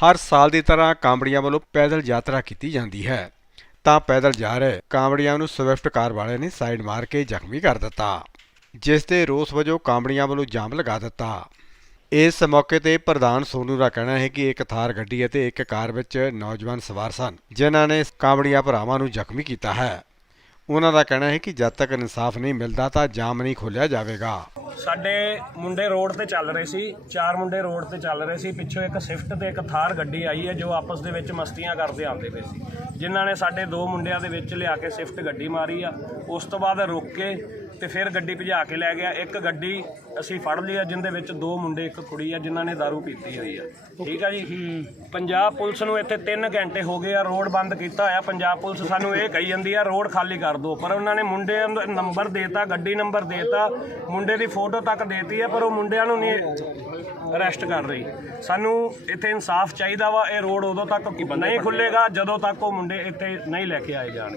ਹਰ ਸਾਲ ਦੀ ਤਰ੍ਹਾਂ ਕਾਂਬੜੀਆਂ ਵੱਲੋਂ ਪੈਦਲ ਯਾਤਰਾ ਕੀਤੀ ਜਾਂਦੀ ਹੈ। ਤਾਂ ਪੈਦਲ ਜਾ ਰਹੇ ਕਾਂਬੜੀਆਂ ਨੂੰ ਸਵਿਫਟ ਕਾਰ ਵਾਲੇ ਨੇ ਸਾਈਡ ਮਾਰ ਕੇ ਜ਼ਖਮੀ ਕਰ ਦਿੱਤਾ, ਜਿਸ ਦੇ ਰੋਸ ਵਜੋਂ ਕਾਂਬੜੀਆਂ ਵੱਲੋਂ ਜਾਮ ਲਗਾ ਦਿੱਤਾ। ਇਸ ਮੌਕੇ ਤੇ ਪ੍ਰਧਾਨ ਸੋਨੂ ਦਾ ਕਹਿਣਾ ਹੈ ਕਿ ਇੱਕ ਥਾਰ ਗੱਡੀ ਅਤੇ ਇੱਕ ਕਾਰ ਵਿੱਚ ਨੌਜਵਾਨ ਸਵਾਰ ਸਨ, ਜਿਨ੍ਹਾਂ ਨੇ ਕਾਂਬੜੀਆਂ ਭਰਾਵਾਂ ਨੂੰ ਜ਼ਖਮੀ ਕੀਤਾ ਹੈ। ਉਹਨਾਂ ਦਾ ਕਹਿਣਾ ਹੈ ਕਿ ਜਦ ਤੱਕ ਇਨਸਾਫ ਨਹੀਂ ਮਿਲਦਾ ਤਾਂ ਜਾਮ ਨਹੀਂ ਖੋਲ੍ਹਿਆ ਜਾਵੇਗਾ। ਸਾਡੇ ਮੁੰਡੇ ਰੋਡ ਤੇ ਚੱਲ ਰਹੇ ਸੀ, ਚਾਰ ਮੁੰਡੇ ਰੋਡ ਤੇ ਚੱਲ ਰਹੇ ਸੀ, ਪਿੱਛੋਂ ਇੱਕ ਸਵਿਫਟ ਤੇ ਇੱਕ ਥਾਰ ਗੱਡੀ ਆਈ ਹੈ, ਜੋ ਆਪਸ ਦੇ ਵਿੱਚ ਮਸਤੀਆਂ ਕਰਦੇ ਆਉਂਦੇ ਪਏ ਸੀ। ਜਿਨ੍ਹਾਂ ਨੇ ਸਾਡੇ ਦੋ ਮੁੰਡਿਆਂ ਦੇ ਵਿੱਚ ਲਿਆ ਕੇ ਸਵਿਫਟ ਗੱਡੀ ਮਾਰੀ ਆ, ਉਸ ਤੋਂ ਬਾਅਦ ਰੁਕ ਕੇ ਤੇ ਫਿਰ ਗੱਡੀ ਭਜਾ ਕੇ ਲੈ ਗਿਆ। ਇੱਕ ਗੱਡੀ ਅਸੀਂ ਫੜ ਲਈ ਆ ਜਿੰਦੇ ਵਿੱਚ ਦੋ ਮੁੰਡੇ ਇੱਕ ਕੁੜੀ ਆ ਜਿਨ੍ਹਾਂ ਨੇ दारू ਪੀਤੀ ਹੋਈ ਆ। ਠੀਕ ਆ ਜੀ? ਪੰਜਾਬ ਪੁਲਿਸ ਨੂੰ ਇੱਥੇ 3 ਘੰਟੇ ਹੋ ਗਏ ਆ ਰੋਡ ਬੰਦ ਕੀਤਾ ਹੋਇਆ। ਪੰਜਾਬ ਪੁਲਿਸ ਸਾਨੂੰ ਇਹ ਕਹੀ ਜਾਂਦੀ ਆ ਰੋਡ ਖਾਲੀ ਕਰ ਦਿਓ। ਪਰ ਉਹਨਾਂ ਨੇ ਮੁੰਡਿਆਂ ਦਾ ਨੰਬਰ ਦੇਤਾ ਗੱਡੀ ਨੰਬਰ ਦੇਤਾ ਮੁੰਡੇ ਦੀ ਫੋਟੋ ਤੱਕ ਦੇਤੀ ਆ ਪਰ ਉਹ ਮੁੰਡਿਆਂ ਨੂੰ ਨਹੀਂ ਅਰੈਸਟ ਕਰ ਰਹੀ। ਸਾਨੂੰ ਇੱਥੇ ਇਨਸਾਫ ਚਾਹੀਦਾ ਵਾ ਇਹ ਰੋਡ ਉਦੋਂ ਤੱਕ ਨਹੀਂ ਖੁੱਲੇਗਾ ਜਦੋਂ ਤੱਕ ਉਹ ਮੁੰਡੇ ਇੱਥੇ ਨਹੀਂ ਲੈ ਕੇ ਆਏ ਜਾਣ।